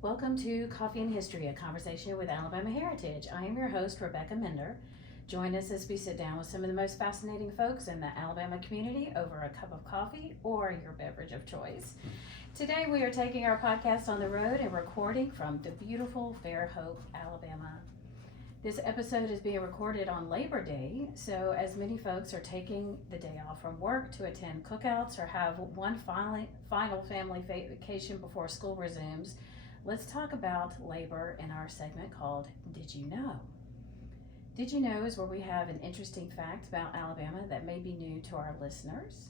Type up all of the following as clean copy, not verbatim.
Welcome to Coffee and History, a conversation with Alabama heritage. I am your host, Rebecca Minder. Join us as we sit down with some of the most fascinating folks in the Alabama community over a cup of coffee or your beverage of choice. Today we are taking our podcast on the road and recording from the beautiful Fairhope, Alabama. This episode is being recorded on Labor Day, so as many folks are taking the day off from work to attend cookouts or have one final family vacation before school resumes, let's talk about labor in our segment called Did You Know? Did You Know is where we have an interesting fact about Alabama that may be new to our listeners.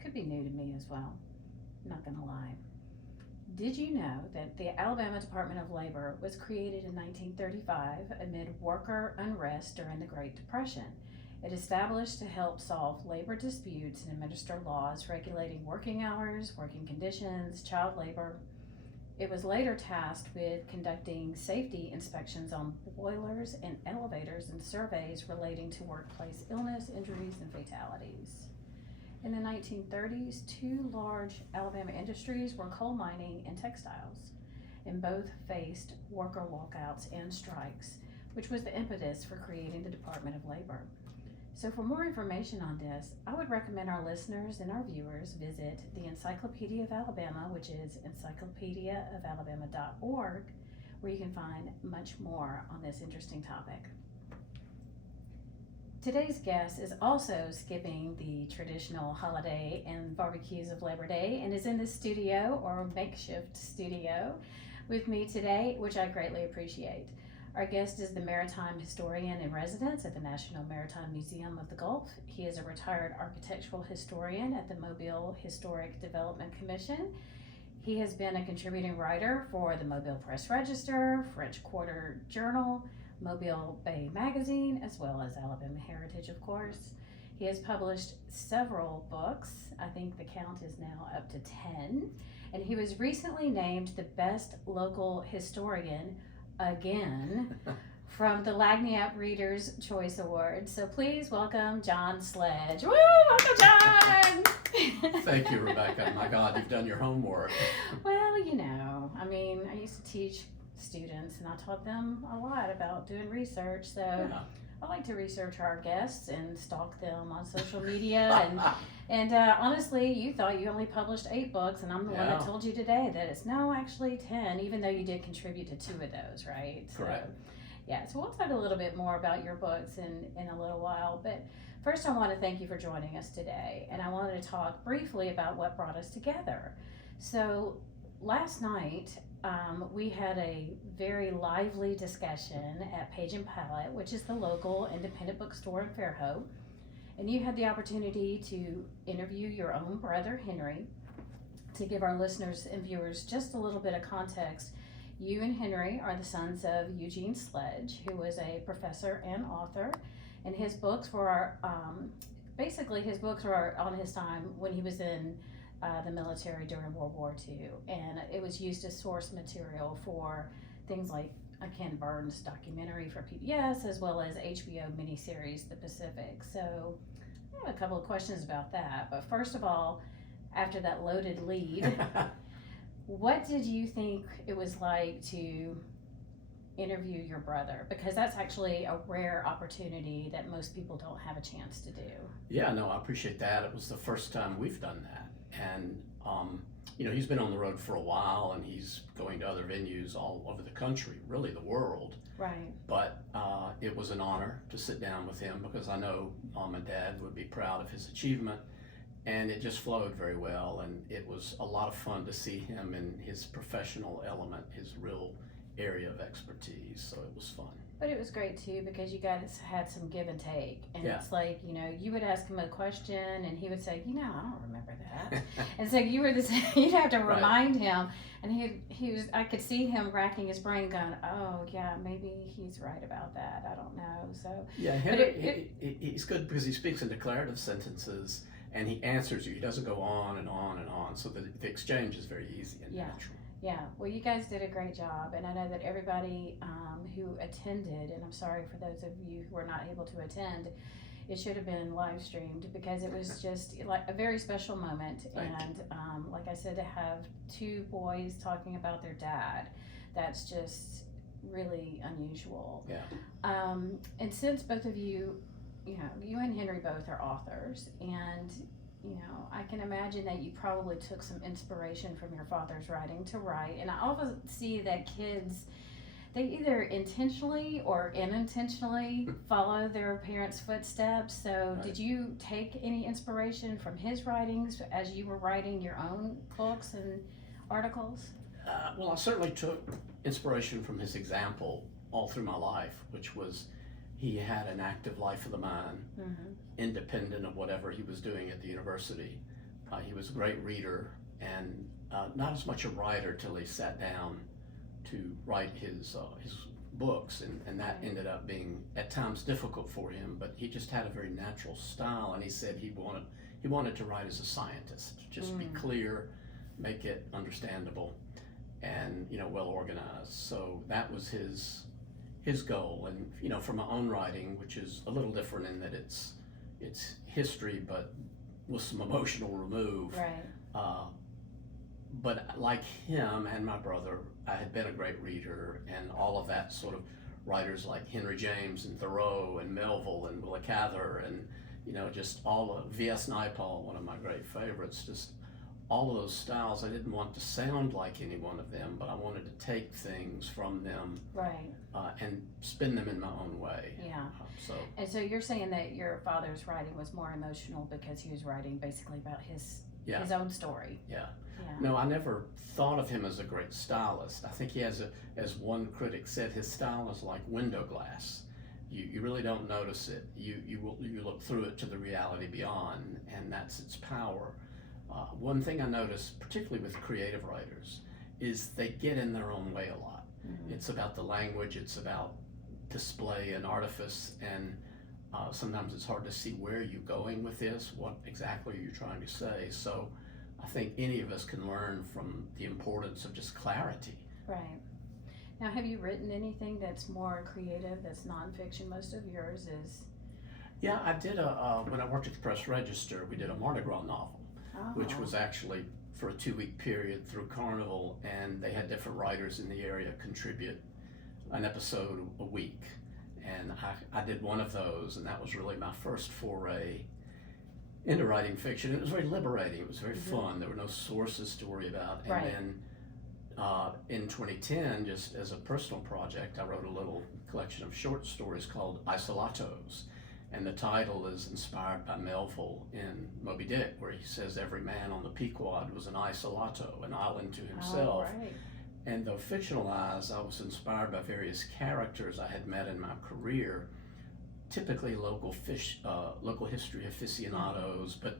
Could be new to me as well, not gonna lie. Did you know that the Alabama Department of Labor was created in 1935 amid worker unrest during the Great Depression? It established to help solve labor disputes and administer laws regulating working hours, working conditions, child labor. It was later tasked with conducting safety inspections on boilers and elevators and surveys relating to workplace illness, injuries, and fatalities. In the 1930s, two large Alabama industries were coal mining and textiles, and both faced worker walkouts and strikes, which was the impetus for creating the Department of Labor. So for more information on this, I would recommend our listeners and our viewers visit the Encyclopedia of Alabama, which is encyclopediaofalabama.org, where you can find much more on this interesting topic. Today's guest is also skipping the traditional holiday and barbecues of Labor Day and is in the studio or makeshift studio with me today, which I greatly appreciate. Our guest is the maritime historian in residence at the National Maritime Museum of the Gulf. He is a retired architectural historian at the Mobile Historic Development Commission. He has been a contributing writer for the Mobile Press Register, French Quarter Journal, Mobile Bay Magazine, as well as Alabama Heritage, of course. He has published several books. I think the count is now up to 10. And he was recently named the best local historian again from the Lagniappe Reader's Choice Award. So please welcome John Sledge. Woo! Welcome, John! Thank you, Rebecca. My God, you've done your homework. Well, I used to teach students and I taught them a lot about doing research, so Yeah. I like to research our guests and stalk them on social media and honestly, you thought you only published 8 books and I'm the one that told you today that it's actually 10, even though you did contribute to 2 of those, right? Correct. So we'll talk a little bit more about your books in a little while, but first I want to thank you for joining us today, and I wanted to talk briefly about what brought us together. So last night we had a very lively discussion at Page and Palette, which is the local independent bookstore in Fairhope, and you had the opportunity to interview your own brother Henry. To give our listeners and viewers just a little bit of context, you and Henry are the sons of Eugene Sledge, who was a professor and author, and his books were his books were on his time when he was in the military during World War II, and it was used as source material for things like a Ken Burns documentary for PBS, as well as HBO miniseries The Pacific. So I have a couple of questions about that, but first of all, after that loaded lead, what did you think it was like to interview your brother? Because that's actually a rare opportunity that most people don't have a chance to do. Yeah, no, I appreciate that. It was the first time we've done that. And, he's been on the road for a while and he's going to other venues all over the country, really the world. Right. But it was an honor to sit down with him because I know Mom and Dad would be proud of his achievement. And it just flowed very well. And it was a lot of fun to see him in his professional element, his real area of expertise. So it was fun. But it was great too because you guys had some give and take, and Yeah. it's like, you would ask him a question and he would say, I don't remember that. And so you were you'd have to remind him, and I could see him racking his brain going, oh yeah, maybe he's right about that, I don't know. So yeah, Henry, he's good because he speaks in declarative sentences and he answers you. He doesn't go on and on and on, so the exchange is very easy and natural. Yeah, well, you guys did a great job, and I know that everybody who attended, and I'm sorry for those of you who were not able to attend, it should have been live streamed because it was just like a very special moment. Thank And like I said, to have two boys talking about their dad, that's just really unusual. Yeah. And since both of you, you and Henry both are authors, and I can imagine that you probably took some inspiration from your father's writing to write. And I often see that kids, they either intentionally or unintentionally follow their parents' footsteps. So Right. did you take any inspiration from his writings as you were writing your own books and articles? Well, I certainly took inspiration from his example all through my life, which was he had an active life of the mind, independent of whatever he was doing at the university. He was a great reader and not as much a writer till he sat down to write his books, and that ended up being at times difficult for him. But he just had a very natural style, and he said he wanted to write as a scientist, just be clear, make it understandable, and well organized. So that was his goal. And for my own writing, which is a little different in that it's history, but with some emotional remove. Right. But like him and my brother, I had been a great reader, and all of that sort of writers like Henry James and Thoreau and Melville and Willa Cather and just all of V.S. Naipaul, one of my great favorites, just all of those styles. I didn't want to sound like any one of them, but I wanted to take things from them, Right. and spin them in my own way. Yeah. So And so you're saying that your father's writing was more emotional because he was writing basically about his own story. Yeah. Yeah. No, I never thought of him as a great stylist. I think he has as one critic said, his style is like window glass. You really don't notice it. You look through it to the reality beyond, and that's its power. One thing I notice, particularly with creative writers, is they get in their own way a lot. It's about the language, it's about display and artifice, and sometimes it's hard to see where you're going with this, what exactly you're trying to say. So I think any of us can learn from the importance of just clarity. Right. Now, have you written anything that's more creative, that's nonfiction? Most of yours is. Yeah, I did when I worked at the Press Register, we did a Mardi Gras novel, which was actually for a 2-week period through Carnival, and they had different writers in the area contribute an episode a week. And I did one of those, and that was really my first foray into writing fiction. It was very liberating, it was very fun, there were no sources to worry about. And Right. then in 2010, just as a personal project, I wrote a little collection of short stories called Isolatos. And the title is inspired by Melville in Moby Dick, where he says every man on the Pequod was an isolato, an island to himself. Oh, right. And though fictionalized, I was inspired by various characters I had met in my career, typically local history aficionados, but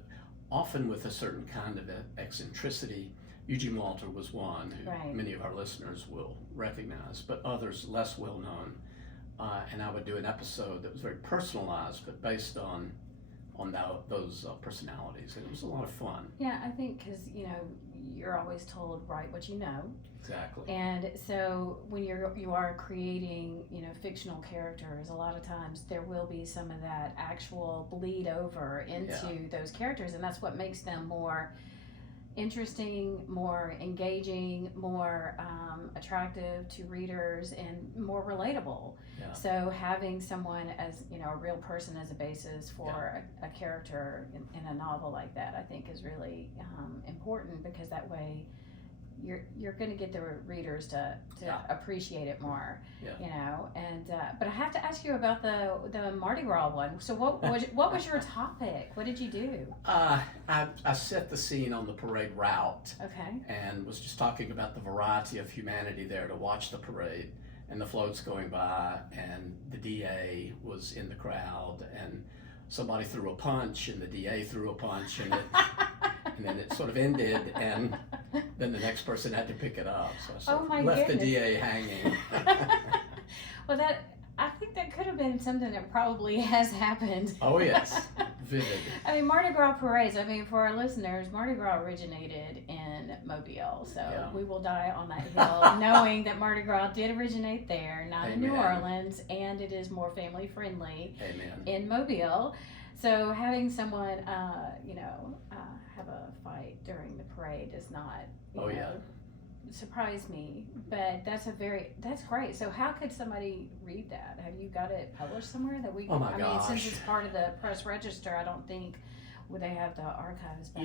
often with a certain kind of eccentricity. Eugene Walter was one who Right. many of our listeners will recognize, but others less well known. And I would do an episode that was very personalized, but based on those personalities, and it was a lot of fun. Yeah, I think because you're always told write what you know, Exactly. and so when you are creating fictional characters, a lot of times there will be some of that actual bleed over into those characters, and that's what makes them more interesting, more engaging, more attractive to readers, and more relatable. Yeah. So having someone as a real person as a basis for a character in a novel like that, I think is really important, because that way you're going to get the readers to appreciate it more. And but I have to ask you about the Mardi Gras one. So what was your topic? What did you do? I set the scene on the parade route. Okay. And was just talking about the variety of humanity there to watch the parade and the floats going by, and the DA was in the crowd, and somebody threw a punch, and the DA threw a punch, and then it sort of ended, and then the next person had to pick it up. So I sort of left the DA hanging. Well, I think that could have been something that probably has happened. Oh yes, vivid. I mean, Mardi Gras parades. I mean, for our listeners, Mardi Gras originated in Mobile, so Yeah. we will die on that hill, knowing that Mardi Gras did originate there, not in New Amen. Orleans, and it is more family friendly Amen. in Mobile. So having someone, have a fight during the parade does not, surprise me. But that's great. So how could somebody read that? Have you got it published somewhere that we? Oh my I gosh. mean, since it's part of the press register, I don't think would they have the archives back.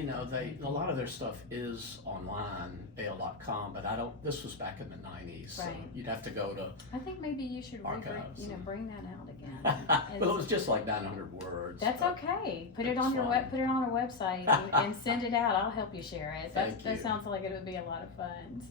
A lot of their stuff is online, AL.com, but this was back in the 90s, so Right. you'd have to go to, I think maybe you should archives bring that out again. well, it was just like 900 words. That's but okay. Put it it's on your fun. put it on our website and send it out. I'll help you share it. Thank That you. sounds like it would be a lot of fun.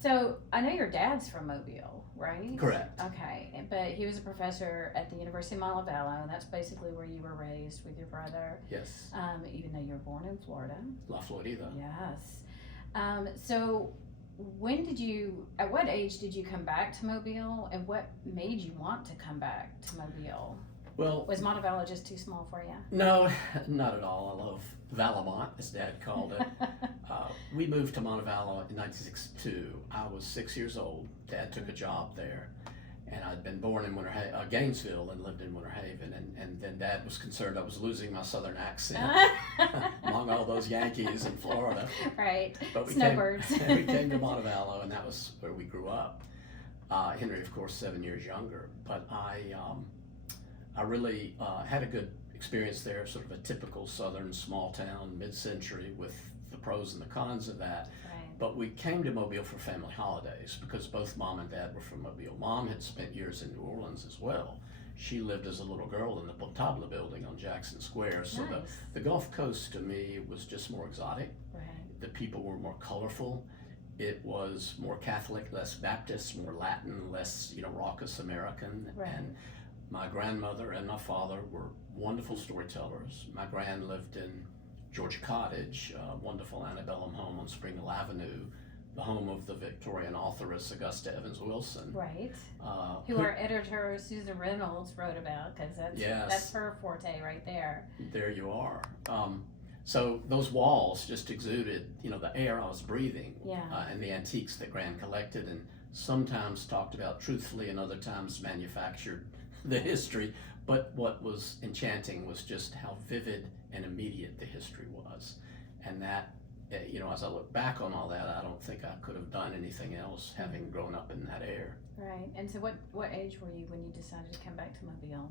So I know your dad's from Mobile, right? Correct. Okay, but he was a professor at the University of Montevallo, and that's basically where you were raised with your brother. Yes, Even though you were born in Florida. La Florida. Yes. So at what age did you come back to Mobile, and what made you want to come back to Mobile? Well, Was Montevallo just too small for you? no, not at all. I love Valamont, as Dad called it. We moved to Montevallo in 1962. I was 6 years old. Dad took a job there, and I'd been born in Gainesville and lived in Winter Haven. And then Dad was concerned I was losing my Southern accent among all those Yankees in Florida. Right. But we Snowbirds. we came to Montevallo, and that was where we grew up. Henry, of course, 7 years younger. But I really had a good experience there, sort of a typical Southern small town, mid-century, with the pros and the cons of that. Right. But we came to Mobile for family holidays because both Mom and Dad were from Mobile. Mom had spent years in New Orleans as well. She lived as a little girl in the Potable building on Jackson Square. So Nice. the Gulf Coast to me was just more exotic. Right. The people were more colorful. It was more Catholic, less Baptist, more Latin, less, raucous American. Right. And my grandmother and my father were wonderful storytellers. My gran lived in Georgia Cottage, a wonderful antebellum home on Spring Hill Avenue, the home of the Victorian authoress Augusta Evans Wilson. Right. Uh, Who our editor Susan Reynolds wrote about, because Yes. that's her forte right there. There you are. So those walls just exuded, the air I was breathing, Yeah. and the antiques that Gran collected, and sometimes talked about truthfully and other times manufactured the history. But what was enchanting was just how vivid and immediate the history was. And that, as I look back on all that, I don't think I could have done anything else having grown up in that air. Right. And so what age were you when you decided to come back to Mobile?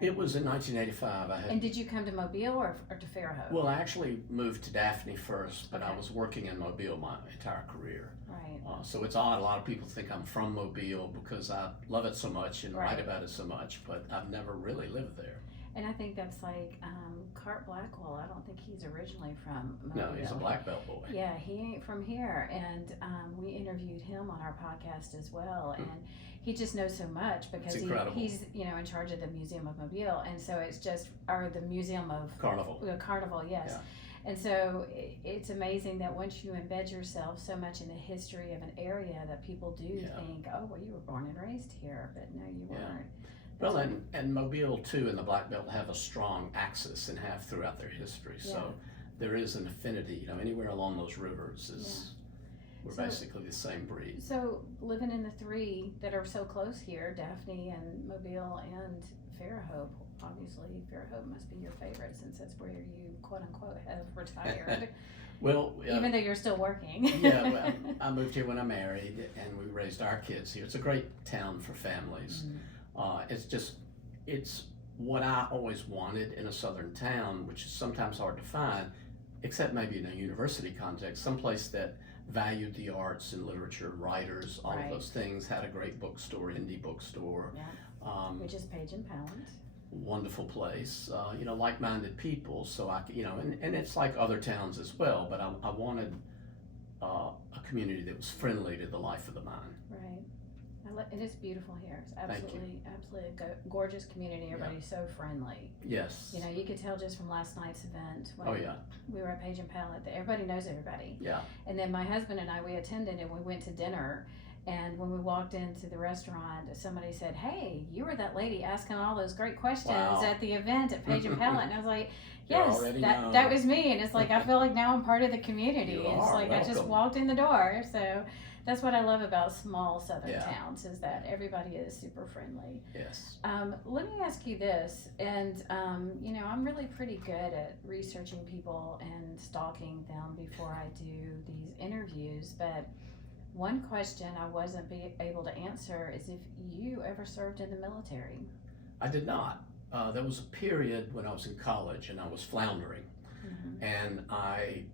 It was in 1985. And did you come to Mobile or to Fairhope? Well, I actually moved to Daphne first, but I Okay. was working in Mobile my entire career. Right. So it's odd. A lot of people think I'm from Mobile because I love it so much and Right. write about it so much, but I've never really lived there. And I think that's like Cart Blackwell. I don't think he's originally from Mobile. No, he's a black belt boy. Yeah, he ain't from here. And we interviewed him on our podcast as well. And he just knows so much because It's incredible. he's in charge of the Museum of Mobile. And so it's just, or the Museum of Carnival. Carnival, yes. Yeah. And so it's amazing that once you embed yourself so much in the history of an area that people do Yeah. think, oh, well, you were born and raised here, but no, you Yeah. weren't. Well, That's and Mobile too and the Black Belt have a strong axis and have throughout their history. Yeah. So there is an affinity, anywhere along those rivers we're So- basically the same breed. So living in the three that are so close here, Daphne and Mobile and Fairhope, obviously Fairhope must be your favorite since that's where you quote unquote have retired, Well, even though you're still working. yeah, well, I moved here when I married and we raised our kids here. It's a great town for families. It's what I always wanted in a southern town, which is sometimes hard to find, except maybe in a university context, someplace that valued the arts and literature, writers, all Right. of those things, had a great bookstore, indie bookstore, Yeah. Which is Page and Pallant. wonderful place, like-minded people. So and it's like other towns as well, but I wanted a community that was friendly to the life of the mine. Right. It is beautiful here. It's Thank absolutely a gorgeous community. Everybody's so friendly. Yes. You could tell just from last night's event when Oh yeah. we were at Page and Pallant that everybody knows everybody. Yeah. And then my husband and I, we attended and we went to dinner, And when we walked into the restaurant, somebody said, "Hey, you were that lady asking all those great questions Wow. at the event at Page and Palette." And I was like, You're "Yes, already that known. that was me." And it's like I feel like now I'm part of the community. You It's are, like I just welcome. walked in the door. So that's what I love about small southern Yeah. towns, is that everybody is super friendly. Yes. Let me ask you this, and I'm really pretty good at researching people and stalking them before I do these interviews, but one question I wasn't able to answer is if you ever served in the military. I did not. There was a period when I was in college and I was floundering, Mm-hmm. and I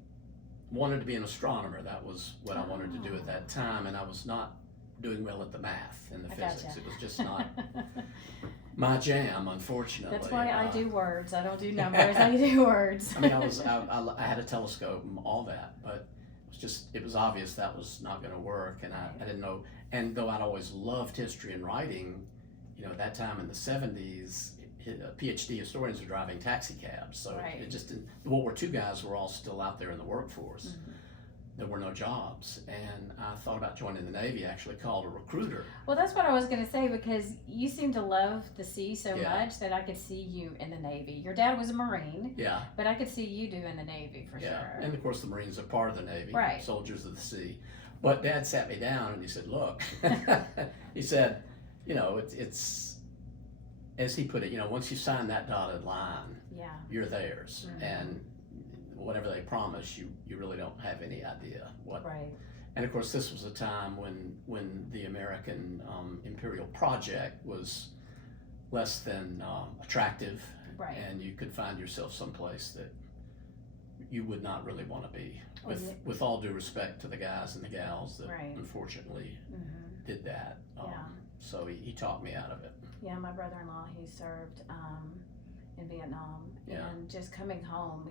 wanted to be an astronomer. That was what I wanted to do at that time, and I was not doing well at the math and the I physics. gotcha. It was just not my jam, unfortunately. That's why I do words. I don't do numbers. I do words. I mean, I had a telescope and all that, but it was obvious that was not going to work, and I didn't know. And though I'd always loved history and writing, at that time in the 70s, PhD historians were driving taxi cabs, so Right. it just didn't. The World War II guys were all still out there in the workforce. Mm-hmm. There were no jobs, and I thought about joining the Navy. I actually called a recruiter. Well, that's what I was going to say, because you seem to love the sea so Yeah. much that I could see you in the Navy. Your dad was a Marine, Yeah, but I could see you doing the Navy for yeah, sure. and of course the Marines are part of the Navy, Right. soldiers of the sea. But Dad sat me down and he said, "Look," he said, it's as he put it, once you sign that dotted line, Yeah. you're theirs, Mhm. and whatever they promise you, you really don't have any idea what. Right. And of course, this was a time when the American imperial project was less than attractive, Right. and you could find yourself someplace that you would not really want to be. Oh, yeah. With all due respect to the guys and the gals that Right. unfortunately Mm-hmm. did that. Yeah. So he talked me out of it. Yeah, my brother-in-law, he served in Vietnam, Yeah. and just coming home,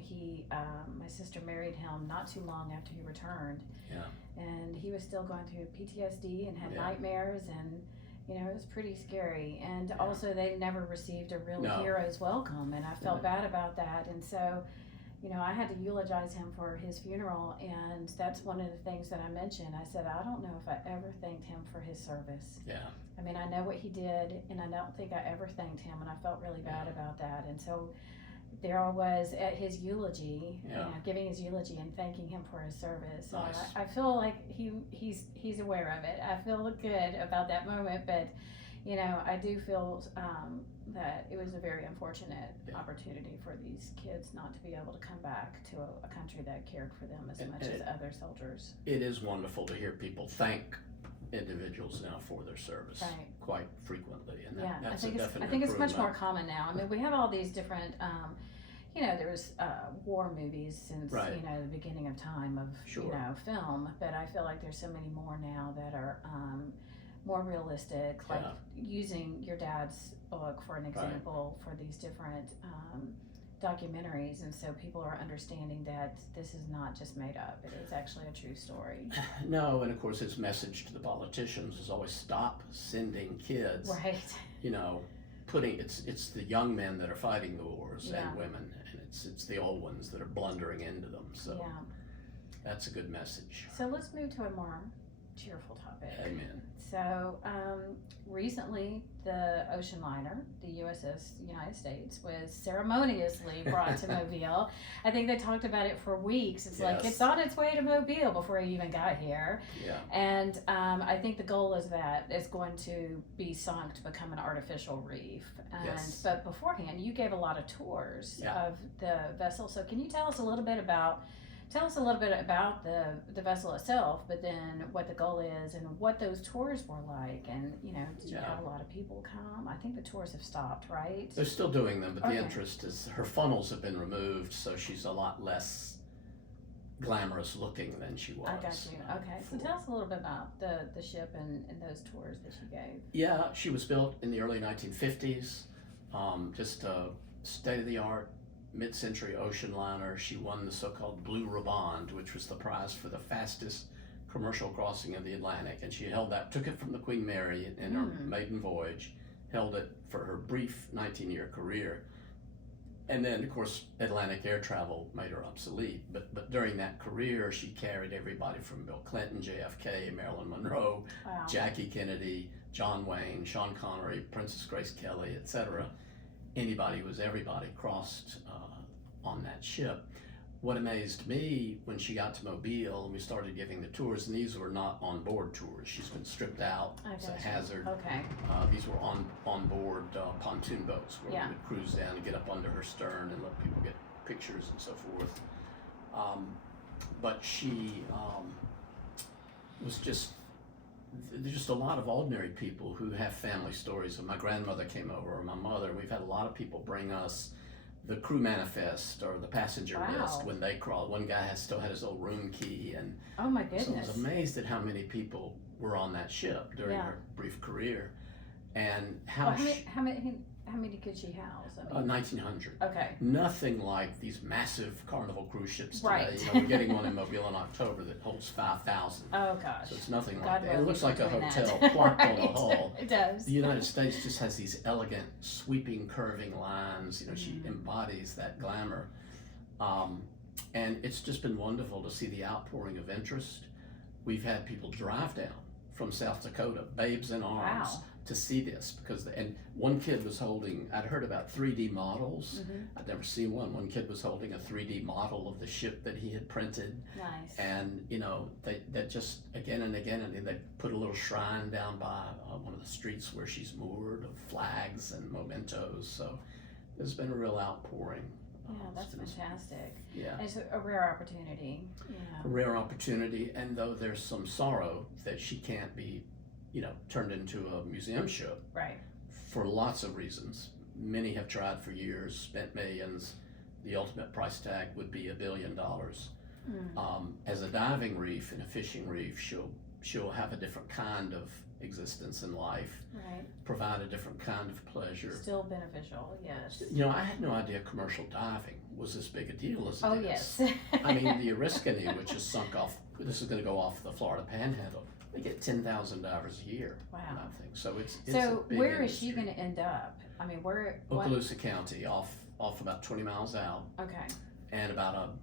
my sister married him not too long after he returned. Yeah. And he was still going through PTSD and had Yeah. nightmares, and it was pretty scary. And Yeah. also, they never received a real No. hero's welcome, and I felt bad about that. And so, I had to eulogize him for his funeral, and that's one of the things that I mentioned. I said, I don't know if I ever thanked him for his service. Yeah. I mean, I know what he did, and I don't think I ever thanked him, and I felt really bad about that. And so there I was at his eulogy, Yeah. giving his eulogy and thanking him for his service. So Nice. I feel like he's aware of it. I feel good about that moment, but I do feel that it was a very unfortunate Yeah. opportunity for these kids not to be able to come back to a country that cared for them as much as And other soldiers. It is wonderful to hear people thank individuals now for their service Right. quite frequently, and Yeah, that's I a think definite it's much more improvement. common now. I mean, we have all these different, there was war movies since Right. the beginning of time of Sure. film, but I feel like there's so many more now that are more realistic, like Yeah. using your dad's book for an example for these different documentaries, and so people are understanding that this is not just made up; it is actually a true story. No, and of course its message to the politicians is always stop sending kids. Right. Putting it's the young men that are fighting the wars Yeah. and women, and it's the old ones that are blundering into them. So Yeah. that's a good message. So let's move to a more cheerful topic. Amen. So, recently the ocean liner, the USS United States, was ceremoniously brought to Mobile. I think they talked about it for weeks. It's like Yes. it's on its way to Mobile before it even got here. Yeah. And I think the goal is that it's going to be sunk to become an artificial reef. And, Yes. But beforehand, you gave a lot of tours Yeah. of the vessel. So can you tell us a little bit about the vessel itself, but then what the goal is and what those tours were like, and did you Yeah. have a lot of people come? I think the tours have stopped, right? They're still doing them, but Okay. the interest is her funnels have been removed, so she's a lot less glamorous looking than she was. I got you. Okay, so tell us a little bit about the ship and those tours that you gave. Yeah, she was built in the early 1950s. Just a state-of-the-art mid-century ocean liner. She won the so-called Blue Riband, which was the prize for the fastest commercial crossing of the Atlantic, and she took it from the Queen Mary in her maiden voyage, held it for her brief 19-year career. And then, of course, Atlantic air travel made her obsolete. But during that career, she carried everybody from Bill Clinton, JFK, Marilyn Monroe, Wow. Jackie Kennedy, John Wayne, Sean Connery, Princess Grace Kelly, etc. Anybody who was everybody crossed on that ship. What amazed me when she got to Mobile and we started giving the tours, and these were not on board tours. She's been stripped out. It's a hazard. Okay. These were on board pontoon boats where Yeah. we would cruise down and get up under her stern and let people get pictures and so forth. But she was there's just a lot of ordinary people who have family stories. And my grandmother came over, or my mother. We've had a lot of people bring us the crew manifest or the passenger list when they crawled. One guy still had his old room key, and oh my so I goodness. was amazed at how many people were on that ship during her brief career, and how many could she house? I mean, 1900. okay. Nothing like these massive Carnival cruise ships today. Right. You know, we're getting one in Mobile in October that holds 5,000. Oh gosh. So it's nothing like God that. It love looks you like for a doing hotel that. parked on a Right. hull. It does. The United States just has these elegant, sweeping, curving lines. You know, she embodies that glamour. And it's just been wonderful to see the outpouring of interest. We've had people drive down from South Dakota, babes in arms, Wow. to see this and one kid was holding, I'd heard about 3D models. I'd never seen one. One kid was holding a 3D model of the ship that he had printed. Nice. And, you know, that just again and again, and they put a little shrine down by one of the streets where she's moored of flags and mementos. So there's been a real outpouring. Yeah, that's fantastic. Yeah. It's a rare opportunity. A rare opportunity, and though there's some sorrow that she can't be, you know, turned into a museum show. Right. For lots of reasons. Many have tried for years, spent millions. The ultimate price tag would be $1 billion. As a diving reef and a fishing reef, she'll have a different kind of existence in life. Right. Provide a different kind of pleasure. Still beneficial, yes. You know, I had no idea commercial diving was as big a deal as it is. Oh, yes. I mean, the Oriskany, which is sunk off, this is going to go off the Florida Panhandle. They get 10,000 divers a year. Wow. I think so. It's So a big where industry. is she going to end up? I mean, where? Okaloosa County, off about 20 miles out, Okay. and about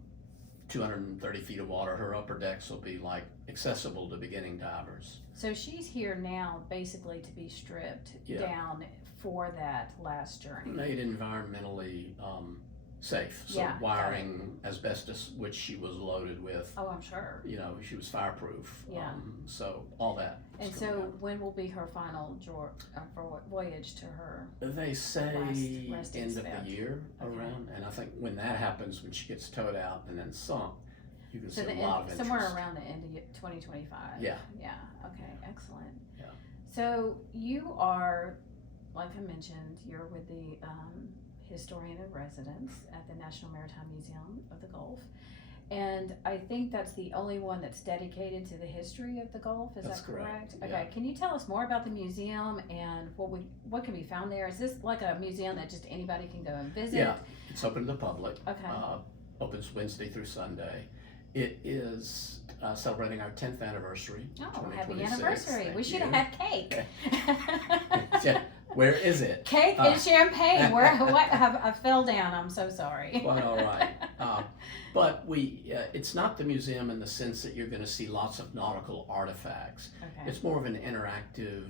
230 feet of water. Her upper decks will be like accessible to beginning divers. So she's here now, basically, to be stripped down for that last journey. Made environmentally safe. So Yeah, wiring, asbestos, which she was loaded with. Oh, I'm sure. You know, she was fireproof. Yeah. So all that. And so when will be her final voyage to her? They say resting end of spot. the year around, and I think when that happens, when she gets towed out and then sunk, you can see a lot of interest. Somewhere around the end of 2025. Yeah. Yeah. Okay. Excellent. Yeah. So you are, like I mentioned, you're with the historian in residence at the National Maritime Museum of the Gulf. And I think that's the only one that's dedicated to the history of the Gulf. Is That's that correct? correct, Okay. yeah. Can you tell us more about the museum and what can be found there? Is this like a museum that just anybody can go and visit? Yeah, it's open to the public. Okay. Opens Wednesday through Sunday. It is celebrating our 10th anniversary. Oh, happy 2026. anniversary. Thank We should you. have had cake. Yeah, where is it? Cake and champagne. I fell down. I'm so sorry. Quite all right. But it's not the museum in the sense that you're going to see lots of nautical artifacts. Okay. It's more of an interactive,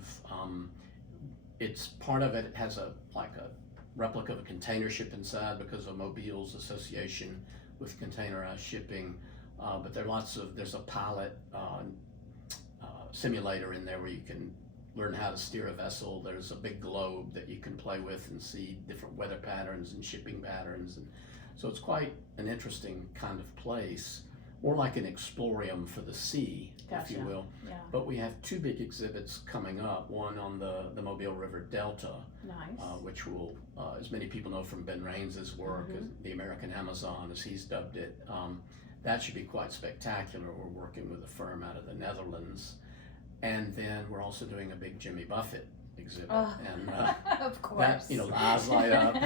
it's part of it has a replica of a container ship inside because of Mobile's association with containerized shipping. But there's a pilot simulator in there where you can learn how to steer a vessel. There's a big globe that you can play with and see different weather patterns and shipping patterns. And so it's quite an interesting kind of place, more like an explorium for the sea, if you Gotcha. will. Yeah. But we have two big exhibits coming up, one on the Mobile River Delta, Nice. which will, as many people know from Ben Rains's work, the American Amazon, as he's dubbed it, that should be quite spectacular. We're working with a firm out of the Netherlands. And then we're also doing a big Jimmy Buffett exhibit. Oh, And of course. that, the eyes light up.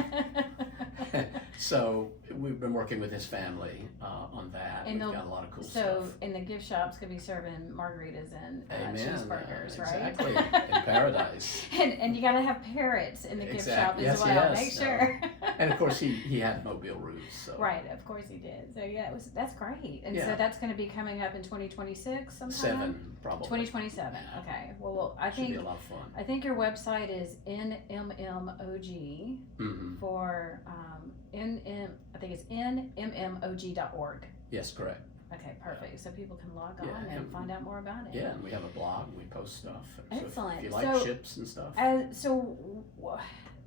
So we've been working with his family on that. And We've they'll- got a lot of cool So stuff. in the gift shop's gonna be serving margaritas and Amen. cheeseburgers, right? Exactly. In paradise. And you gotta have parrots in the gift shop Exactly. as Yes, well. yes. Make sure. And of course he had mobile roofs. So. Right, of course he did. So yeah, that's great. And so Yeah. that's going to be coming up in 2026 sometime. 7 probably. 2027. Yeah. Okay. Well, I Should be think a lot of fun. I think your website is NMMOG Mm-hmm. for I think it's nmmog.org. Yes, correct. Okay, perfect. So people can log on Yeah, and and- find out more about it. Yeah, and we have a blog. And we post stuff. So Excellent. if you like So- ships and stuff.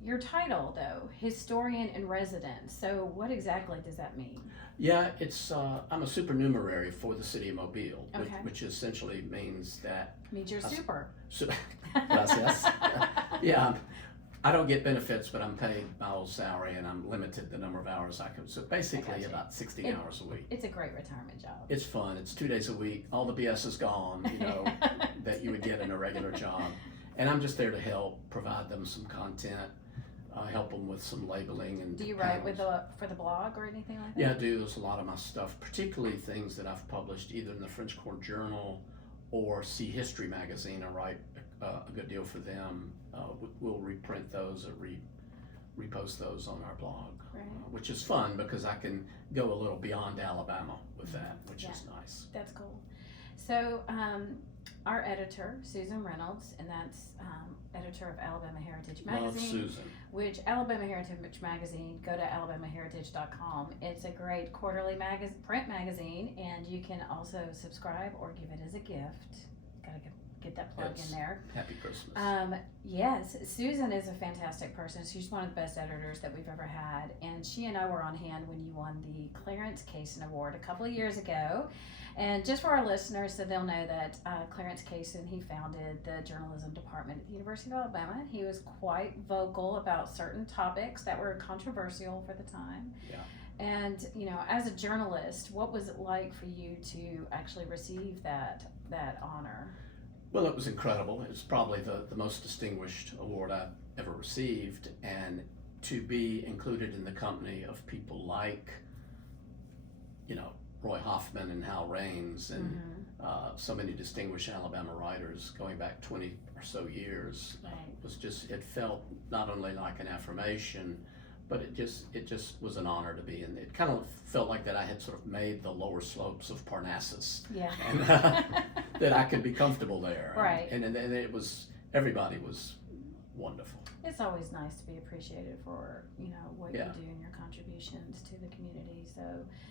Your title though, historian in residence. So what exactly does that mean? Yeah, it's I'm a supernumerary for the city of Mobile, Okay. which essentially means that. Means you're super. Gracias. Yeah, I don't get benefits, but I'm paid my old salary, and I'm limited the number of hours I can. So basically, gotcha. about 16 hours a week. It's a great retirement job. It's fun. It's 2 days a week. All the BS is gone, that you would get in a regular job, and I'm just there to help provide them some content, help them with some labeling and. Do you write panels. for the blog or anything like that? Yeah, I do. There's a lot of my stuff, particularly things that I've published either in the French Court Journal or See History magazine. I write a good deal for them. We'll reprint those or repost those on our blog, Right. which is fun because I can go a little beyond Alabama with that, which is nice. That's cool. So, our editor, Susan Reynolds, and that's editor of Alabama Heritage Love Magazine, Susan. which Alabama Heritage Magazine, go to alabamaheritage.com. It's a great quarterly print magazine, and you can also subscribe or give it as a gift. Gotta get that plug Yes. in there. Happy Christmas. Yes, Susan is a fantastic person. She's one of the best editors that we've ever had, and she and I were on hand when you won the Clarence Cason Award a couple of years ago. And just for our listeners, so they'll know that Clarence Cason, he founded the journalism department at the University of Alabama. He was quite vocal about certain topics that were controversial for the time. Yeah. And as a journalist, what was it like for you to actually receive that honor? Well, it was incredible. It was probably the most distinguished award I've ever received, and to be included in the company of people like, Roy Hoffman and Hal Raines and so many distinguished Alabama writers going back 20 or so years was just, it felt not only like an affirmation, but it just was an honor to be in. It kind of felt like that I had sort of made the lower slopes of Parnassus. Yeah. And that I could be comfortable there. Right. And it was, everybody was wonderful. It's always nice to be appreciated for, what Yeah. you do and your contributions to the community. So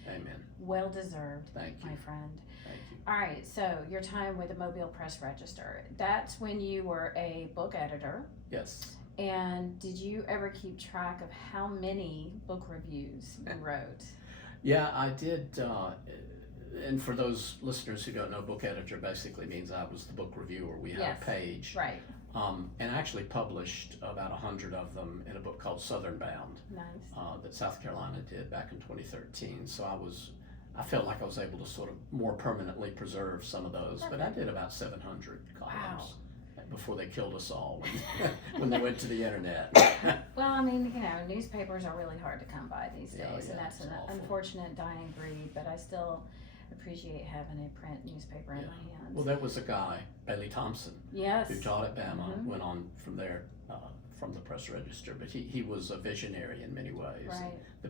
Amen. well deserved, Thank you. my friend. Thank you. All right, so your time with the Mobile Press Register, that's when you were a book editor. Yes. And did you ever keep track of how many book reviews you wrote? Yeah, I did. And for those listeners who don't know, book editor basically means I was the book reviewer. We had Yes. a page. Right. And I actually published about 100 of them in a book called Southern Bound Nice. that South Carolina did back in 2013. So I felt like I was able to sort of more permanently preserve some of those. But I did about 700 columns before they killed us all when they went to the internet. Well, I mean, newspapers are really hard to come by these days, Yeah, and that's it's an awful. unfortunate dying breed, but I still appreciate having a print newspaper in my hands. Well, there was a guy, Bailey Thompson, Yes. who taught at Bama, Mhm. went on from there, from the Press Register, but he was a visionary in many ways. Right. The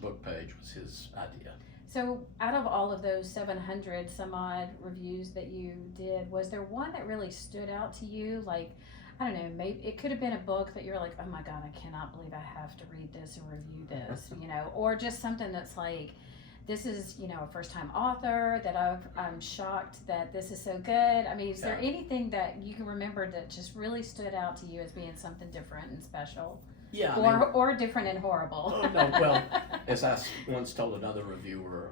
book page was his idea. So out of all of those 700 some odd reviews that you did, was there one that really stood out to you? Like, I don't know, maybe it could have been a book that you're like, oh my God, I cannot believe I have to read this and review this, or just something that's like, this is, a first-time author that I'm shocked that this is so good. I mean, is there anything that you can remember that just really stood out to you as being something different and special? Yeah. Or different and horrible? Oh, no, well, as I once told another reviewer,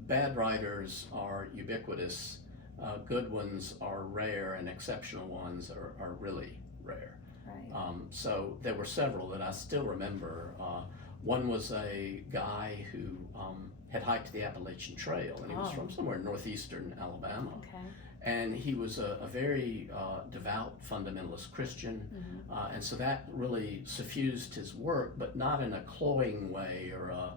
bad writers are ubiquitous, good ones are rare, and exceptional ones are really rare. Right. So there were several that I still remember. One was a guy who had hiked the Appalachian Trail, and he was from somewhere in northeastern Alabama. Okay. And he was a very devout fundamentalist Christian, and so that really suffused his work, but not in a cloying way or a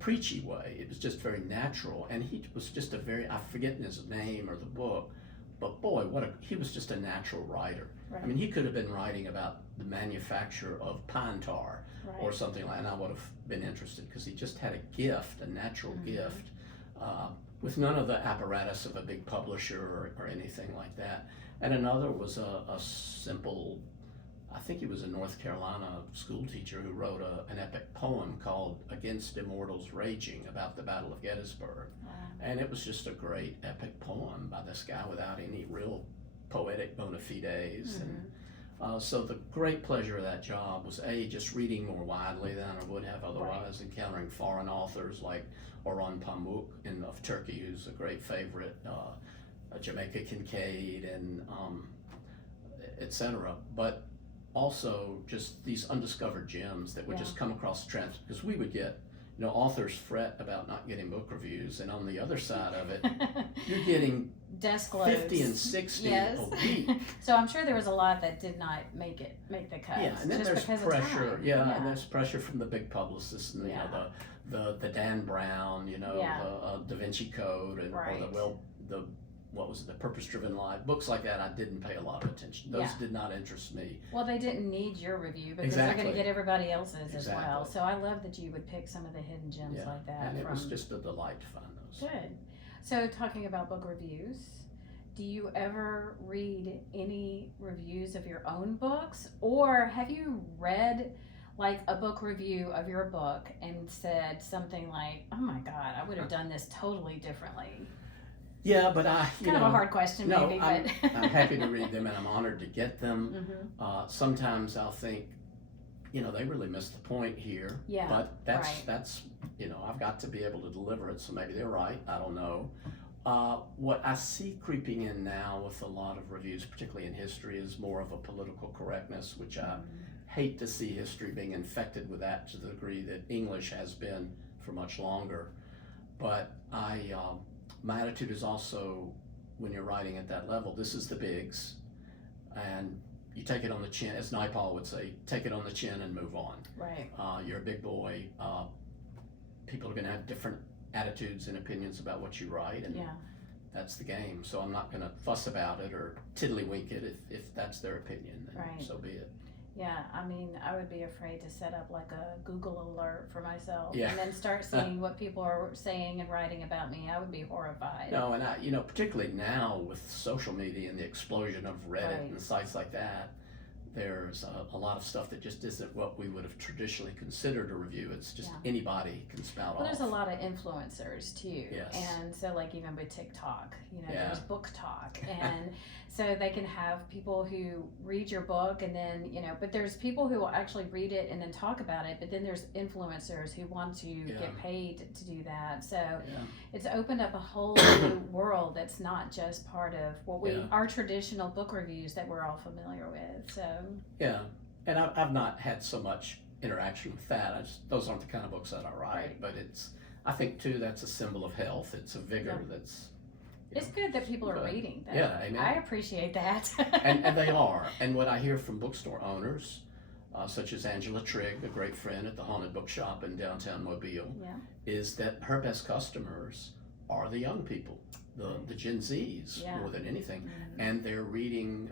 preachy way. It was just very natural, and he was just I forget his name or the book, but boy, he was just a natural writer. Right. I mean, he could have been writing about the manufacture of pine tar or something like that, and I would have been interested, because he just had a gift, a natural gift, with none of the apparatus of a big publisher or anything like that. And another was a simple, I think he was a North Carolina school teacher who wrote an epic poem called Against Immortals Raging, about the Battle of Gettysburg. Wow. And it was just a great epic poem by this guy without any real poetic bona fides. And so the great pleasure of that job was just reading more widely than I would have otherwise, encountering foreign authors like Orhan Pamuk of Turkey, who's a great favorite, Jamaica Kincaid, and etc. But also just these undiscovered gems that would just come across the trans, because we would get, authors fret about not getting book reviews, and on the other side of it, you're getting desk loads. 50 and 60 a week. So I'm sure there was a lot that did not make the cut. Yeah, and then just there's because pressure. of time. And there's pressure from the big publicists, and the Dan Brown, the Da Vinci Code, and or the Purpose-Driven Life, books like that. I didn't pay a lot of attention. Those did not interest me. Well, they didn't need your review, because they're going to get everybody else's as well. So I love that you would pick some of the hidden gems like that. And it was just a delight to find those. Good. So talking about book reviews, do you ever read any reviews of your own books, or have you read like a book review of your book and said something like, "Oh my God, I would have done this totally differently"? Yeah, but kind of a hard question, maybe. I'm happy to read them, and I'm honored to get them. Sometimes I'll think, they really missed the point here. Yeah. But that's I've got to be able to deliver it, so maybe they're right. I don't know. What I see creeping in now with a lot of reviews, particularly in history, is more of a political correctness, which I hate to see history being infected with that to the degree that English has been for much longer. But my attitude is also, when you're writing at that level, this is the bigs, and you take it on the chin, as Naipaul would say, take it on the chin and move on. Right. You're a big boy. People are going to have different attitudes and opinions about what you write, and that's the game. So I'm not going to fuss about it or tiddlywink it. If that's their opinion, then so be it. Yeah, I mean, I would be afraid to set up like a Google alert for myself and then start seeing what people are saying and writing about me. I would be horrified. No, and particularly now with social media and the explosion of Reddit and sites like that, there's a lot of stuff that just isn't what we would have traditionally considered a review. It's just anybody can spout off. Well, there's a lot of influencers too. Yes. And so like even with TikTok, there's book talk. And so they can have people who read your book and then, but there's people who will actually read it and then talk about it, but then there's influencers who want to get paid to do that. So it's opened up a whole new world that's not just part of what our traditional book reviews that we're all familiar with. So yeah, and I've not had so much interaction with that. Those aren't the kind of books that I write, but I think too that's a symbol of health. It's a vigor that's. It's good that people are reading. Though. Yeah, amen. I appreciate that. and they are. And what I hear from bookstore owners, such as Angela Trigg, a great friend at the Haunted Bookshop in downtown Mobile, is that her best customers are the young people, the Gen Zs more than anything, and they're reading.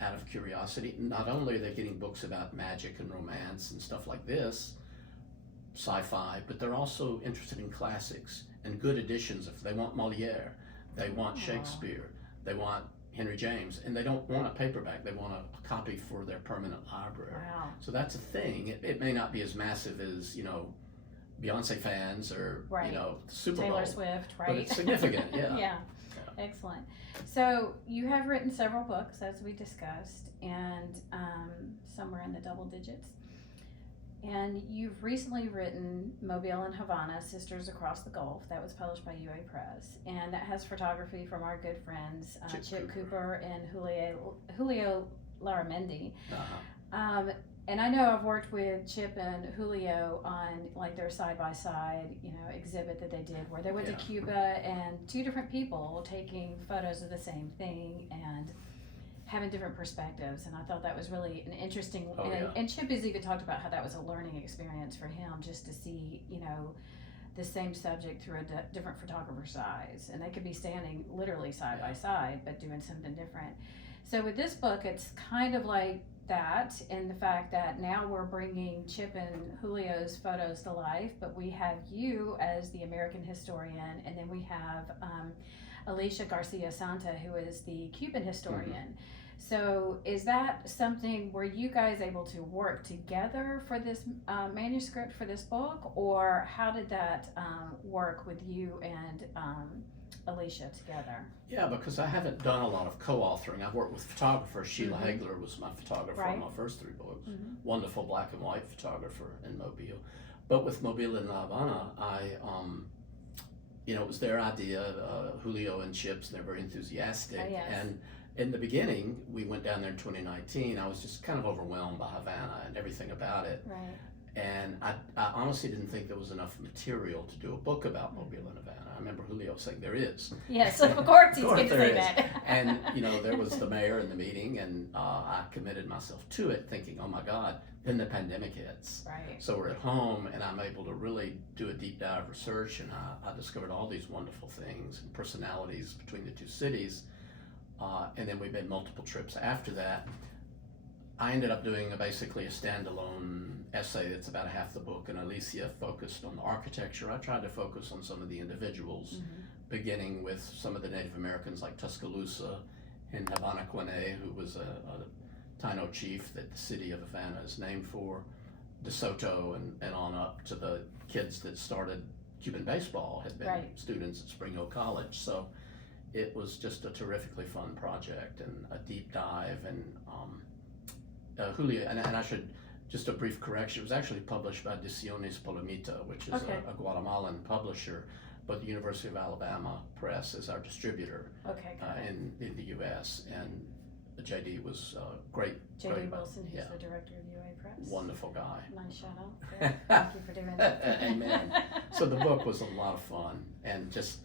Out of curiosity, not only are they getting books about magic and romance and stuff like this, sci-fi, but they're also interested in classics and good editions. If they want Moliere, they want Shakespeare, they want Henry James, and they don't want a paperback, they want a copy for their permanent library. Wow. So that's a thing. It may not be as massive as, Beyonce fans or, Super Bowl. Taylor Swift, right? But it's significant, yeah. Excellent. So you have written several books, as we discussed, and somewhere in the double digits. And you've recently written Mobile and Havana, Sisters Across the Gulf. That was published by UA Press. And that has photography from our good friends, Chip Cooper and Julio Laramendi. and I know I've worked with Chip and Julio on like their side by side, exhibit that they did where they went to Cuba and two different people taking photos of the same thing and having different perspectives. And I thought that was really an interesting, and Chip has even talked about how that was a learning experience for him just to see, the same subject through a different photographer's eyes. And they could be standing literally side by side, but doing something different. So with this book, it's kind of like that in the fact that now we're bringing Chip and Julio's photos to life, but we have you as the American historian, and then we have Alicia Garcia Santa, who is the Cuban historian. So is that something, were you guys able to work together for this manuscript for this book, or how did that work with you and Alicia together? Yeah, because I haven't done a lot of co-authoring. I've worked with photographers. Sheila Hagler was my photographer on my first 3 books. Wonderful black and white photographer in Mobile. But with Mobile and Havana, it was their idea, Julio and Chip's, and they're very enthusiastic. Oh, yes. And in the beginning, we went down there in 2019. I was just kind of overwhelmed by Havana and everything about it. Right. And I honestly didn't think there was enough material to do a book about Mobile and Havana. I remember Julio saying there is. Yes, of course he's going to say that. And, there was the mayor in the meeting, and I committed myself to it thinking, oh my God, then the pandemic hits. Right. So we're at home, and I'm able to really do a deep dive research, and I discovered all these wonderful things and personalities between the two cities. And then we made multiple trips after that. I ended up doing basically a standalone essay that's about half the book, and Alicia focused on the architecture. I tried to focus on some of the individuals, beginning with some of the Native Americans like Tuscaloosa and Havana Quene, who was a Taino chief that the city of Havana is named for, DeSoto, and on up to the kids that started Cuban baseball, had been students at Spring Hill College. So it was just a terrifically fun project and a deep dive. And Julio, and I should, just a brief correction, it was actually published by Ediciones Palomita, which is a Guatemalan publisher, but the University of Alabama Press is our distributor in the U.S. And JD was great. JD Wilson, who's the director of UA Press. Wonderful guy. Nice shout out. Thank you for doing that. Amen. So the book was a lot of fun and just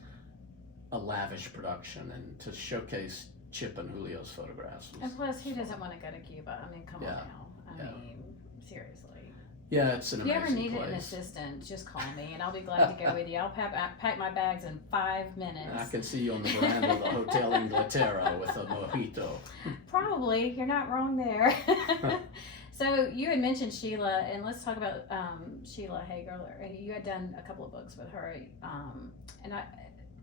a lavish production, and to showcase Chip and Julio's photographs. And plus, who doesn't want to go to Cuba? I mean, come on now. I mean, seriously. Yeah, it's an amazing place. If you ever need an assistant, just call me, and I'll be glad to go with you. I'll pack my bags in 5 minutes. And I can see you on the veranda of the Hotel Inglaterra with a mojito. Probably. You're not wrong there. So you had mentioned Sheila, and let's talk about Sheila Hager. You had done a couple of books with her, and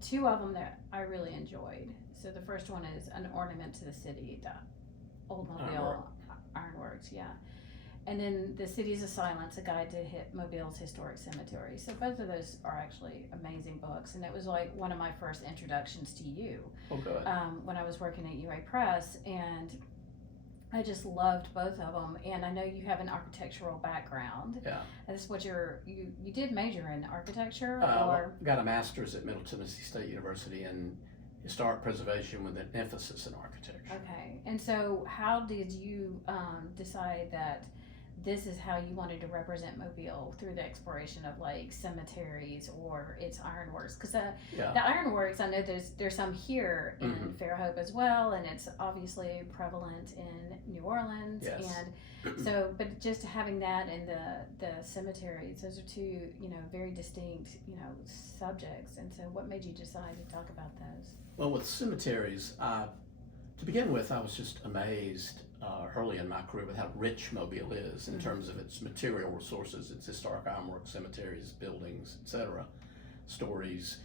2 of them that I really enjoyed. So the first one is An Ornament to the City, the Old Mobile Ironworks, and then The Cities of Silence, A Guide to Mobile's Historic Cemetery. So both of those are actually amazing books, and it was like one of my first introductions to you. Oh, good. When I was working at UA Press, and I just loved both of them. And I know you have an architectural background. Yeah. That's what you did major in architecture, or got a master's at Middle Tennessee State University in historic preservation with an emphasis in architecture. Okay. And so how did you decide that this is how you wanted to represent Mobile through the exploration of like cemeteries or its ironworks? Because the ironworks, I know there's some here in Fairhope as well, and it's obviously prevalent in New Orleans. Yes. And so, but just having that and the cemeteries, those are 2 very distinct subjects. And so, what made you decide to talk about those? Well, with cemeteries, to begin with, I was just amazed early in my career with how rich Mobile is in terms of its material resources, its historic ironwork, cemeteries, buildings, etc., stories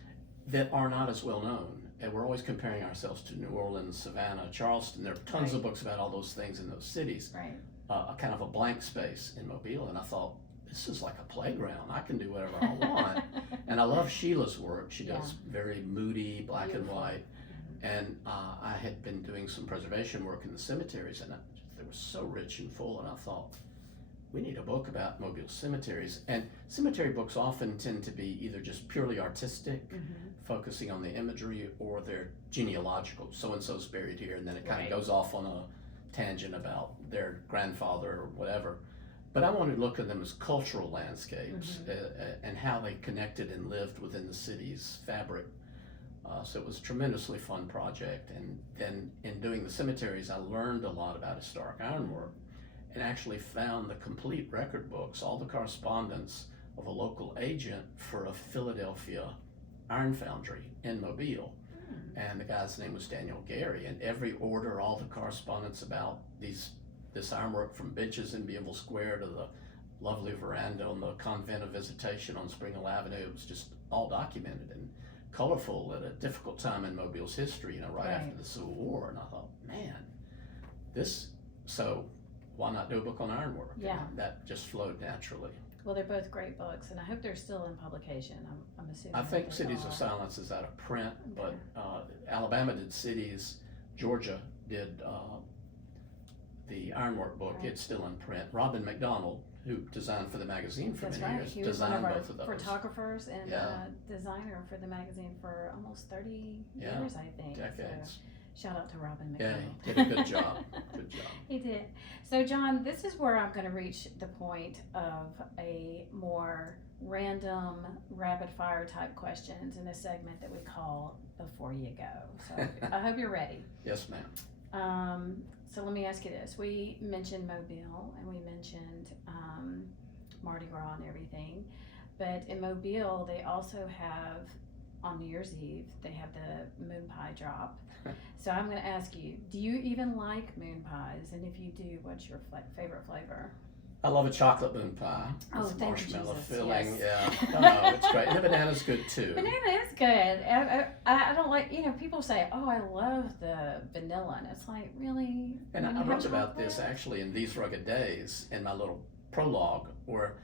that are not as well known. And we're always comparing ourselves to New Orleans, Savannah, Charleston. There are tons of books about all those things in those cities. Right. A kind of a blank space in Mobile, and I thought, this is like a playground. I can do whatever I want. And I love Sheila's work. She does very moody, black and white. And I had been doing some preservation work in the cemeteries, and they were so rich and full, and I thought, we need a book about Mobile cemeteries. And cemetery books often tend to be either just purely artistic, focusing on the imagery, or they're genealogical. So-and-so's buried here, and then it kind of goes off on a tangent about their grandfather or whatever. But I wanted to look at them as cultural landscapes Mm-hmm. and how they connected and lived within the city's fabric. So it was a tremendously fun project. And then in doing the cemeteries, I learned a lot about historic ironwork and actually found the complete record books, all the correspondence of a local agent for a Philadelphia iron foundry in Mobile. And the guy's name was Daniel Gary, and every order, all the correspondence about this ironwork from benches in Bienville Square to the lovely veranda on the Convent of Visitation on Spring Hill Avenue, it was just all documented and colorful at a difficult time in Mobile's history, right after the Civil War. And I thought, man, so why not do a book on ironwork? Yeah. And that just flowed naturally. Well, they're both great books, and I hope they're still in publication. I'm assuming. I think they Cities are. of Silence is out of print, Okay. but Alabama did Cities, Georgia did the ironwork book. Right. It's still in print. Robin McDonald, who designed for the magazine for That's many right. years, He was one designed of our both of those. photographers and Yeah. designer for the magazine for almost 30 Yeah, years, I think. Decades. So, shout out to Robin Yeah, McDonald. he did a good job. Good job. He did. So, John, this is where I'm going to reach the point of a more random, rapid fire type questions in a segment that we call Before You Go. So, I hope you're ready. Yes, ma'am. So, let me ask you this. We mentioned Mobile and we mentioned Mardi Gras and everything. But in Mobile, they also have, on New Year's Eve, they have the moon pie drop. So I'm going to ask you, do you even like moon pies? And if you do, what's your favorite flavor? I love a chocolate moon pie. Oh, It's thank you, marshmallow Jesus. filling. Yes. Yeah. No, it's great. And the banana's good too. Banana is good. I don't like, people say, oh, I love the vanilla. And it's like, really? And When I you have wrote about this chocolate? actually in These Rugged Days in my little prologue, where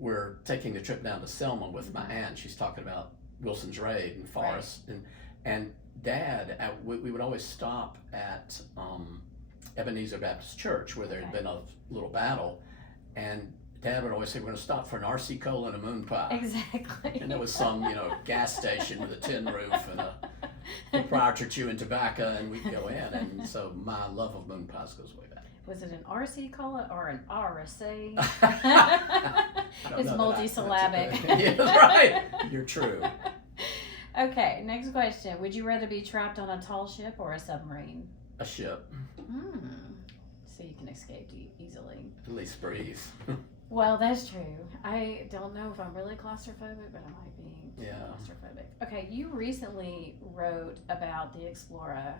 we're taking the trip down to Selma with my aunt. She's talking about Wilson's Raid and Forest. And Dad, we would always stop at Ebenezer Baptist Church where there had been a little battle. And Dad would always say, we're going to stop for an RC Cola and a moon pie. Exactly. And there was some, gas station with a tin roof and a proprietor chewing tobacco, and we'd go in. And so my love of moon pies goes way back. Was it an RC cola or an RSA? I don't It's know that multisyllabic. Yes, right. You're true. Okay, next question. Would you rather be trapped on a tall ship or a submarine? A ship, So you can escape easily. at least breathe. Well, that's true. I don't know if I'm really claustrophobic, but I might be Yeah. claustrophobic. Okay, you recently wrote about the explorer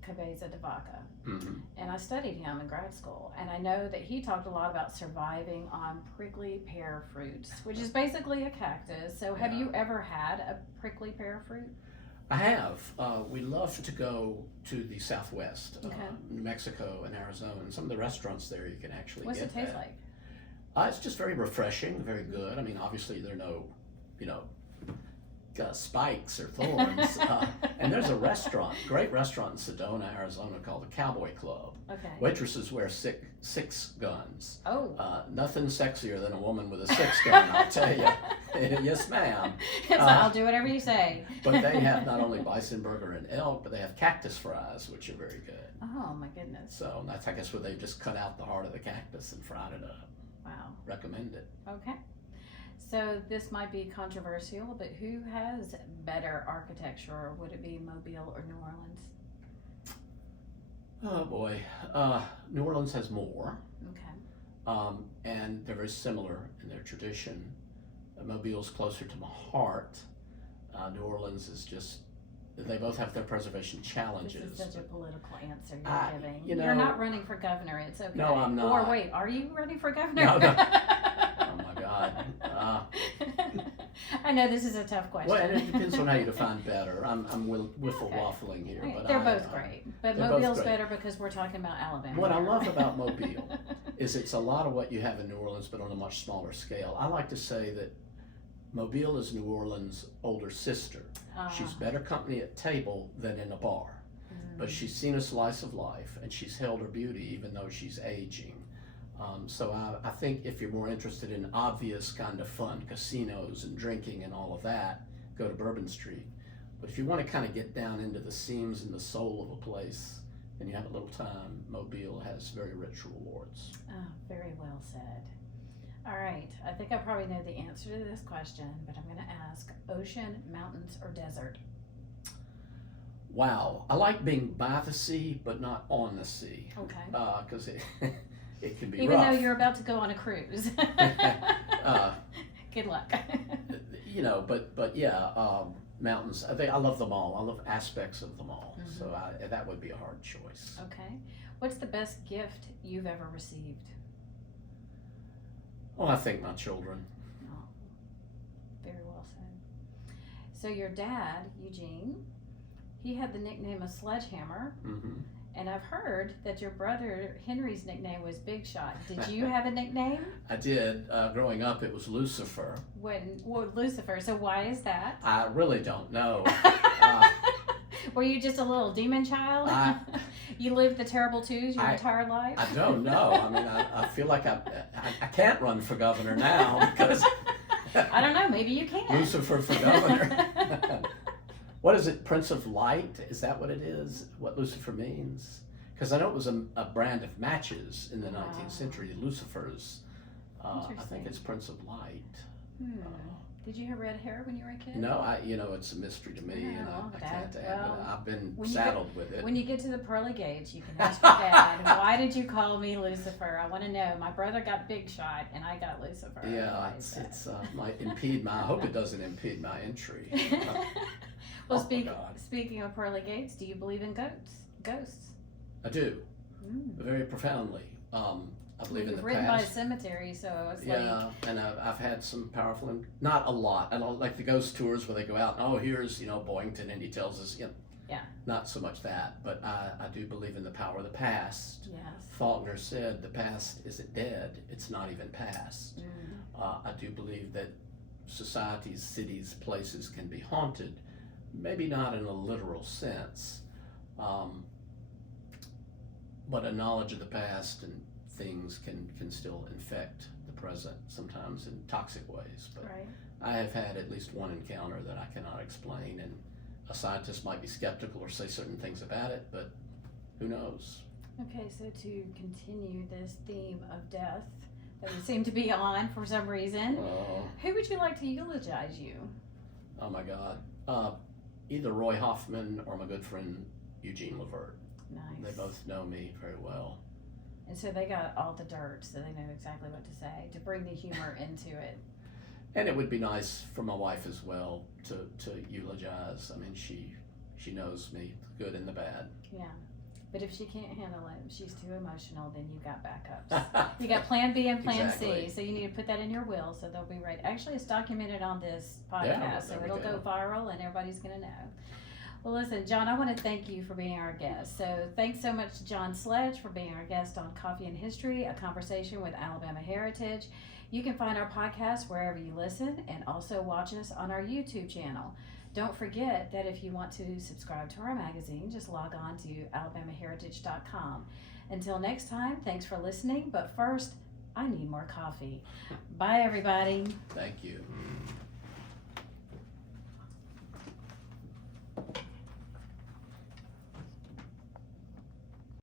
Cabeza de Vaca, Mhm. and I studied him in grad school, and I know that he talked a lot about surviving on prickly pear fruits, which is basically a cactus. So have Yeah. you ever had a prickly pear fruit? I have. We love to go to the Southwest, Okay. New Mexico and Arizona, and some of the restaurants there you can actually What's get it taste that. like? It's just very refreshing, very good. I mean, obviously there are no, spikes or thorns. And there's a great restaurant in Sedona, Arizona called the Cowboy Club. Okay. Waitresses wear six guns. Oh. Nothing sexier than a woman with a 6-gun, I'll tell you. Yes, ma'am. It's like, I'll do whatever you say. But they have not only bison burger and elk, but they have cactus fries, which are very good. Oh my goodness. So that's, I guess, where they just cut out the heart of the cactus and fried it up. Wow. Recommend it. Okay. So this might be controversial, but who has better architecture? Would it be Mobile or New Orleans? Oh boy, New Orleans has more, Okay. and they're very similar in their tradition. Mobile's closer to my heart. New Orleans is just, they both have their preservation challenges. This is such a political answer you're I- giving. you know- You're not running for governor. It's okay. No, I'm not. Or wait, are you running for governor? No, no. Oh my God. I know this is a tough question. Well, and it depends on how you define better. I'm wiffle waffling here, Okay, but they're both great, but they're both Mobile's great. better because we're talking about Alabama. What I here. love about Mobile is it's a lot of what you have in New Orleans, but on a much smaller scale. I like to say that Mobile is New Orleans' older sister. She's better company at table than in a bar, but she's seen a slice of life and she's held her beauty even though she's aging. So I think if you're more interested in obvious kind of fun, casinos and drinking and all of that, go to Bourbon Street. But if you want to kind of get down into the seams and the soul of a place and you have a little time, Mobile has very rich rewards. Oh, very well said. All right, I think I probably know the answer to this question, but I'm going to ask ocean, mountains, or desert? Wow, I like being by the sea, but not on the sea, Okay. Because it can be Even rough. though you're about to go on a cruise. Good luck. But yeah, mountains. I love them all. I love aspects of them all. So that would be a hard choice. Okay. What's the best gift you've ever received? Well, I think my children. Oh, very well said. So your dad, Eugene, he had the nickname of Sledgehammer. Mm-hmm. And I've heard that your brother Henry's nickname was Big Shot. Did you have a nickname? I did. Growing up, it was Lucifer. Lucifer. So why is that? I really don't know. Were you just a little demon child? You lived the terrible twos your entire life? I don't know. I mean, I feel like I can't run for governor now because I don't know. Maybe you can. Lucifer for governor. What is it, Prince of Light? Is that what it is? What Lucifer means? Because I know it was a brand of matches in the 19th century, Lucifer's. I think it's Prince of Light. Did you have red hair when you were a kid? No, it's a mystery to me, and I can't add, but I've been saddled with it. When you get to the pearly gates, you can ask your dad, why did you call me Lucifer? I want to know. My brother got Big Shot, and I got Lucifer. Yeah, it's might impede I hope it doesn't impede my entry. Well, speaking of pearly gates, do you believe in ghosts? I do, very profoundly. I believe in the written past. by a cemetery, so it's and I've had some powerful, not a lot. I don't like the ghost tours where they go out and here's Boynton and he tells us not so much that, but I do believe in the power of the past. Yes. Faulkner said the past isn't dead; it's not even past. I do believe that societies, cities, places can be haunted, maybe not in a literal sense, but a knowledge of the past and things can still infect the present, sometimes in toxic ways. But right. I have had at least one encounter that I cannot explain, and a scientist might be skeptical or say certain things about it, but who knows? Okay, so to continue this theme of death that we seem to be on for some reason, who would you like to eulogize you? Oh my God. Either Roy Hoffman or my good friend Eugene Levert. Nice. They both know me very well. And so they got all the dirt, so they know exactly what to say to bring the humor into it. And it would be nice for my wife as well to eulogize. I mean, she knows me, the good and the bad. Yeah. But if she can't handle it, if she's too emotional, then you got backups. You got plan B and plan C, so you need to put that in your will so they'll be right. Actually, it's documented on this podcast, so it'll go viral and everybody's going to know. Well, listen, John, I want to thank you for being our guest. So thanks so much to John Sledge for being our guest on Coffee and History, a conversation with Alabama Heritage. You can find our podcast wherever you listen and also watch us on our YouTube channel. Don't forget that if you want to subscribe to our magazine, just log on to alabamaheritage.com. Until next time, thanks for listening. But first, I need more coffee. Bye, everybody. Thank you.